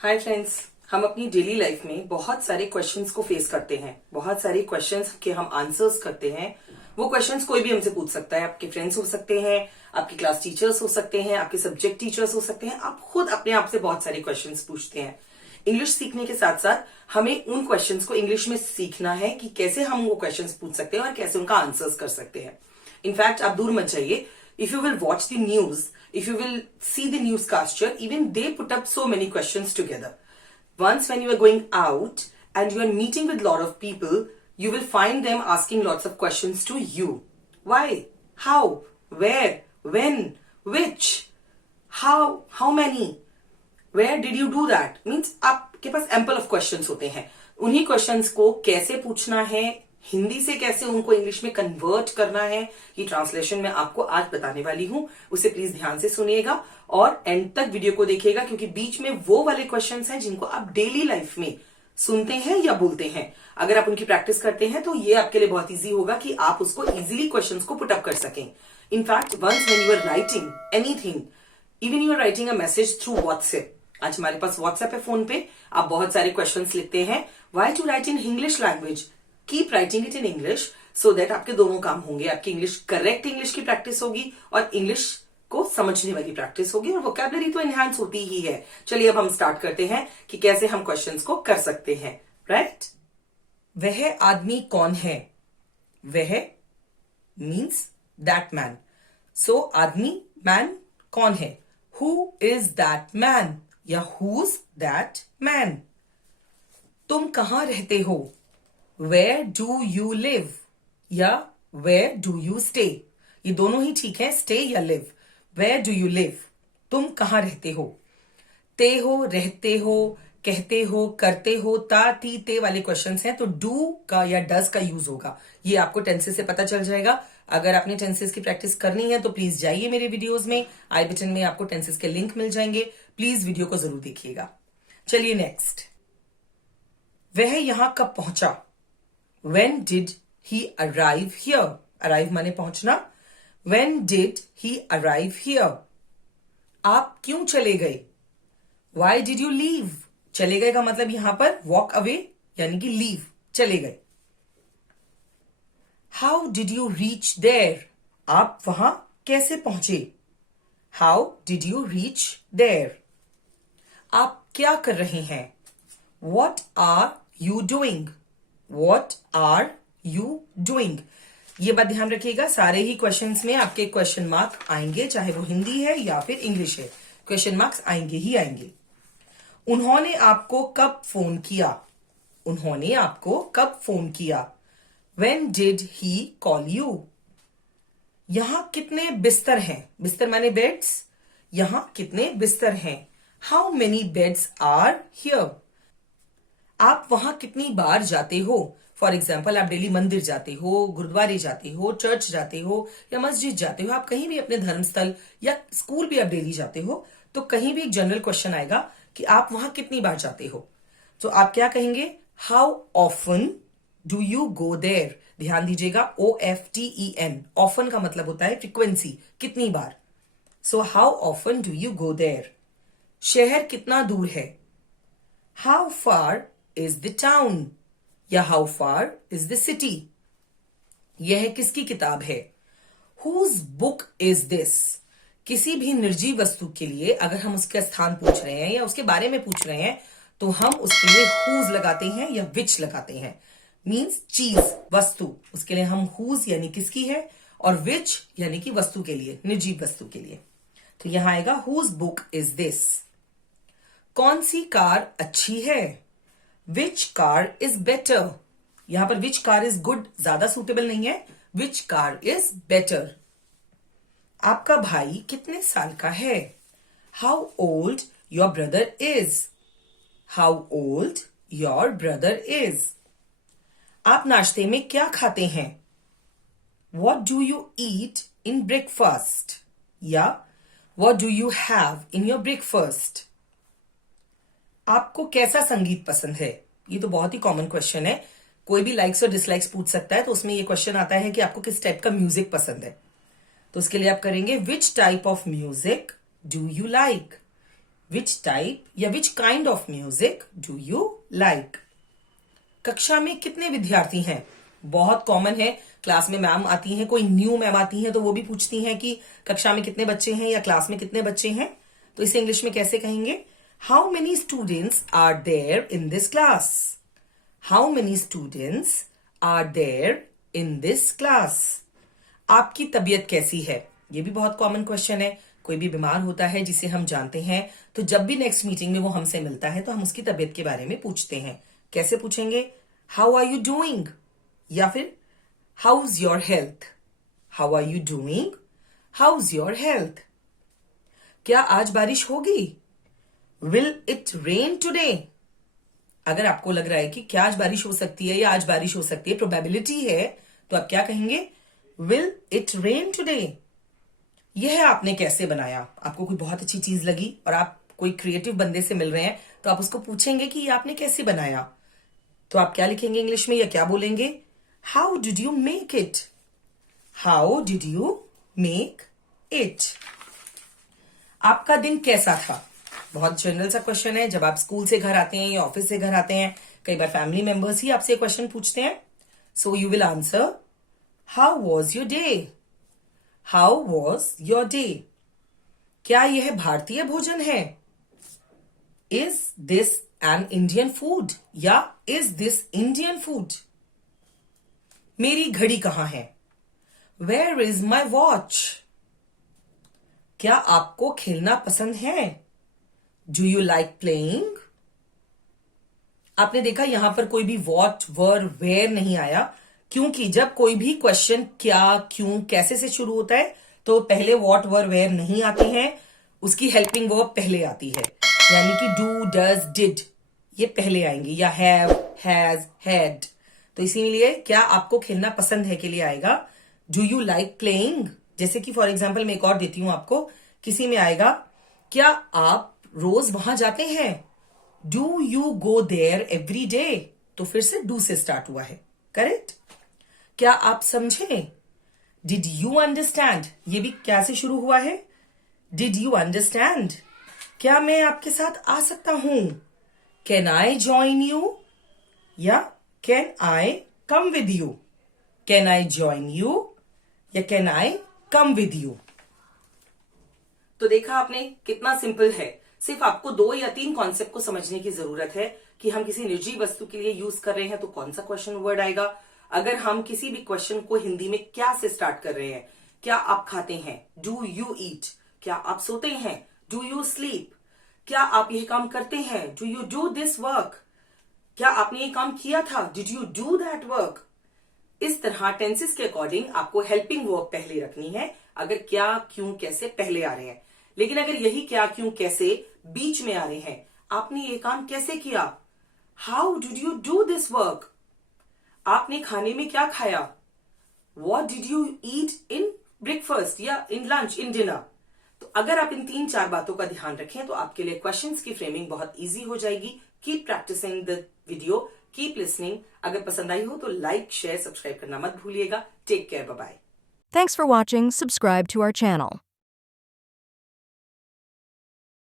Hi friends. हम अपनी daily life में बहुत सारे क्वेश्चंस को फेस करते हैं, बहुत सारे क्वेश्चंस के हम आंसर्स करते हैं। वो क्वेश्चंस कोई भी हमसे पूछ सकता है, आपके फ्रेंड्स हो सकते हैं, आपके क्लास टीचर्स हो सकते हैं, आपके सब्जेक्ट टीचर्स हो सकते हैं। आप खुद अपने आप से बहुत सारे क्वेश्चंस पूछते हैं। इंग्लिश सीखने के साथ साथ हमें उन क्वेश्चंस को इंग्लिश में सीखना है कि कैसे हम वो क्वेश्चंस पूछ सकते हैं और कैसे उनका आंसर्स कर सकते हैं। इनफैक्ट आप दूर मत जाइए, if you will watch the news, if you will see the newscaster, even they put up so many questions together. Once when you are going out and you are meeting with a lot of people, you will find them asking lots of questions to you. Why? How? Where? When? Which? How many? Where did you do that? Means आपके पास ample of questions होते हैं। उन्हीं questions को कैसे पूछना है, हिंदी से कैसे उनको इंग्लिश में कन्वर्ट करना है, ये ट्रांसलेशन में आपको आज बताने वाली हूं। उसे प्लीज ध्यान से सुनिएगा और एंड तक वीडियो को देखिएगा, क्योंकि बीच में वो वाले क्वेश्चंस हैं जिनको आप डेली लाइफ में सुनते हैं या बोलते हैं। अगर आप उनकी प्रैक्टिस करते हैं तो ये आपके लिए बहुत ईजी होगा कि आप उसको इजीली क्वेश्चंस को पुट अप कर सकें। In fact once when you are writing anything, even you are writing a message through WhatsApp, आज हमारे पास व्हाट्सएप है फोन पे, आप बहुत सारे क्वेश्चंस लिखते हैं। Why to write in English language? Keep writing it in English so that आपके दोनों काम होंगे। आपकी इंग्लिश, करेक्ट इंग्लिश की प्रैक्टिस होगी और इंग्लिश को समझने वाली प्रैक्टिस होगी, और वोकैबुलरी तो एनहांस होती ही है। चलिए अब हम स्टार्ट करते हैं कि कैसे हम क्वेश्चंस को कर सकते हैं। राइट? वह आदमी कौन है? वह मीन्स दैट मैन। सो आदमी, मैन, कौन है? हु इज दैट मैन या हुज दैट मैन। तुम कहां रहते हो? Where do you live या where do you stay? ये दोनों ही ठीक है, stay या live। Where do you live? तुम कहाँ रहते हो? ते हो, रहते हो, कहते हो, करते हो, ता, ती, ते वाले क्वेश्चंस हैं तो do का या does का यूज होगा। ये आपको टेंसेस से पता चल जाएगा। अगर आपने टेंसेस की प्रैक्टिस करनी है तो प्लीज जाइए मेरे वीडियोस में, आई बटन में आपको टेंसेस के लिंक मिल जाएंगे। प्लीज वीडियो को जरूर देखिएगा। चलिए नेक्स्ट। वह यहां कब पहुंचा? When did he arrive here? Arrive माने पहुंचना। When did he arrive here? आप क्यों चले गए? Why did you leave? चले गए का मतलब यहां पर walk away यानी कि leave, चले गए। How did you reach there? आप वहां कैसे पहुंचे? How did you reach there? आप क्या कर रहे हैं? What are you doing? What are you doing? ये बात ध्यान रखिएगा, सारे ही क्वेश्चंस में आपके क्वेश्चन मार्क आएंगे, चाहे वो हिंदी है या फिर इंग्लिश है, क्वेश्चन मार्क्स आएंगे ही आएंगे। उन्होंने आपको कब फोन किया? उन्होंने आपको कब फोन किया? When did he call you? यहां कितने बिस्तर हैं? बिस्तर माने बेड्स। यहां कितने बिस्तर हैं? How many beds are here? आप वहां कितनी बार जाते हो? फॉर एग्जाम्पल, आप डेली मंदिर जाते हो, गुरुद्वारे जाते हो, चर्च जाते हो या मस्जिद जाते हो, आप कहीं भी अपने धर्मस्थल या स्कूल भी आप डेली जाते हो, तो कहीं भी एक जनरल क्वेश्चन आएगा कि आप वहां कितनी बार जाते हो। तो आप क्या कहेंगे? How often do you go there. ध्यान दीजिएगा, OFTEN, ऑफन का मतलब होता है फ्रीक्वेंसी, कितनी बार। So how often do you go there. शहर कितना दूर है? How far is the town या how far is the city? यह किसकी किताब है? Whose book is this? किसी भी निर्जीव वस्तु के लिए अगर हम उसका स्थान पूछ रहे हैं या उसके बारे में पूछ रहे हैं तो हम उसके लिए whose लगाते हैं या which लगाते हैं। मीन्स चीज, वस्तु, उसके लिए हम whose यानी किसकी है और which यानी कि वस्तु के लिए, निर्जीव वस्तु के लिए। तो यहां आएगा whose book is this? कौन सी कार अच्छी है? Which car is better? यहां पर which car is good ज्यादा सुटेबल नहीं है, which car is better? आपका भाई कितने साल का है? How old your brother is? How old your brother is? आप नाश्ते में क्या खाते हैं? What do you eat in breakfast? या What do you have in your breakfast? आपको कैसा संगीत पसंद है? ये तो बहुत ही कॉमन क्वेश्चन है, कोई भी लाइक्स और डिसलाइक्स पूछ सकता है, तो उसमें ये क्वेश्चन आता है कि आपको किस टाइप का म्यूजिक पसंद है। तो उसके लिए आप करेंगे which type of music do you like? Which type या which kind of music do you like. कक्षा में कितने विद्यार्थी हैं, बहुत कॉमन है। क्लास में मैम आती हैं, कोई न्यू मैम आती हैं तो वो भी पूछती हैं कि कक्षा में कितने बच्चे हैं या क्लास में कितने बच्चे हैं। तो इसे इंग्लिश में कैसे कहेंगे? How many students are there in this class. How many students are there in this class. आपकी तबीयत कैसी है, ये भी बहुत कॉमन क्वेश्चन है। कोई भी बीमार होता है जिसे हम जानते हैं, तो जब भी नेक्स्ट मीटिंग में वो हमसे मिलता है तो हम उसकी तबीयत के बारे में पूछते हैं। कैसे पूछेंगे? हाउ आर यू डूइंग, या फिर how is your health. How are you doing, how is your health. क्या आज बारिश होगी? Will it rain today. अगर आपको लग रहा है कि क्या आज बारिश हो सकती है या आज बारिश हो सकती है, प्रोबेबिलिटी है, तो आप क्या कहेंगे? Will it rain today. यह आपने कैसे बनाया? आपको कोई बहुत अच्छी चीज लगी और आप कोई क्रिएटिव बंदे से मिल रहे हैं, तो आप उसको पूछेंगे कि ये आपने कैसे बनाया। तो आप क्या लिखेंगे इंग्लिश में या क्या बोलेंगे? How did you make it. How did you make it. आपका दिन कैसा था? बहुत जनरल सा क्वेश्चन है। जब आप स्कूल से घर आते हैं या ऑफिस से घर आते हैं, कई बार फैमिली मेंबर्स ही आपसे क्वेश्चन पूछते हैं। So you will answer how was your day. How was your day. क्या यह भारतीय भोजन है? Is this an Indian food, या इज दिस इंडियन फूड। मेरी घड़ी कहां है? Where is my watch. क्या आपको खेलना पसंद है? Do you like playing. आपने देखा यहां पर कोई भी वॉट, वर, वेयर नहीं आया, क्योंकि जब कोई भी क्वेश्चन क्या, क्यों, कैसे से शुरू होता है तो पहले वॉट, वर, वेयर नहीं आते हैं, उसकी हेल्पिंग वर्ब पहले आती है। यानी कि डू, डज, डिड ये पहले आएंगे, या हैव, हैज, हैड। तो इसीलिए क्या आपको खेलना पसंद है के लिए आएगा डू यू लाइक प्लेइंग। जैसे कि फॉर एग्जाम्पल मैं एक और देती हूं आपको, किसी में आएगा क्या आप रोज वहां जाते हैं? Do you go there every day. तो फिर से डू से स्टार्ट हुआ है, करेक्ट। क्या आप समझे? डिड यू अंडरस्टैंड, ये भी क्या से शुरू हुआ है? Did you understand. क्या मैं आपके साथ आ सकता हूं? कैन आई ज्वाइन यू, या can I come with you. Can I join you या can I come with you. तो देखा आपने कितना सिंपल है। सिर्फ आपको 2 या 3 कॉन्सेप्ट को समझने की जरूरत है कि हम किसी निर्जीव वस्तु के लिए यूज कर रहे हैं तो कौन सा क्वेश्चन वर्ड आएगा। अगर हम किसी भी क्वेश्चन को हिंदी में क्या से स्टार्ट कर रहे हैं, क्या आप खाते हैं? Do you eat. क्या आप सोते हैं? Do you sleep. क्या आप यह काम करते हैं? Do you do this work. क्या आपने ये काम किया था? Did you do that work. इस तरह टेंसेस के अकॉर्डिंग आपको हेल्पिंग वर्ब पहले रखनी है, अगर क्या, क्यों, कैसे पहले आ रहे हैं। लेकिन अगर यही क्या, क्यों, कैसे बीच में आ रहे हैं, आपने ये काम कैसे किया? How did you do this work. आपने खाने में क्या खाया? What did you eat in breakfast या इन लंच, इन डिनर। तो अगर आप इन 3-4 बातों का ध्यान रखें तो आपके लिए क्वेश्चंस की फ्रेमिंग बहुत इजी हो जाएगी। Keep practicing the video, keep listening. अगर पसंद आई हो तो लाइक, शेयर, सब्सक्राइब करना मत भूलिएगा। Take care, bye bye. Thanks for watching. Subscribe to our channel.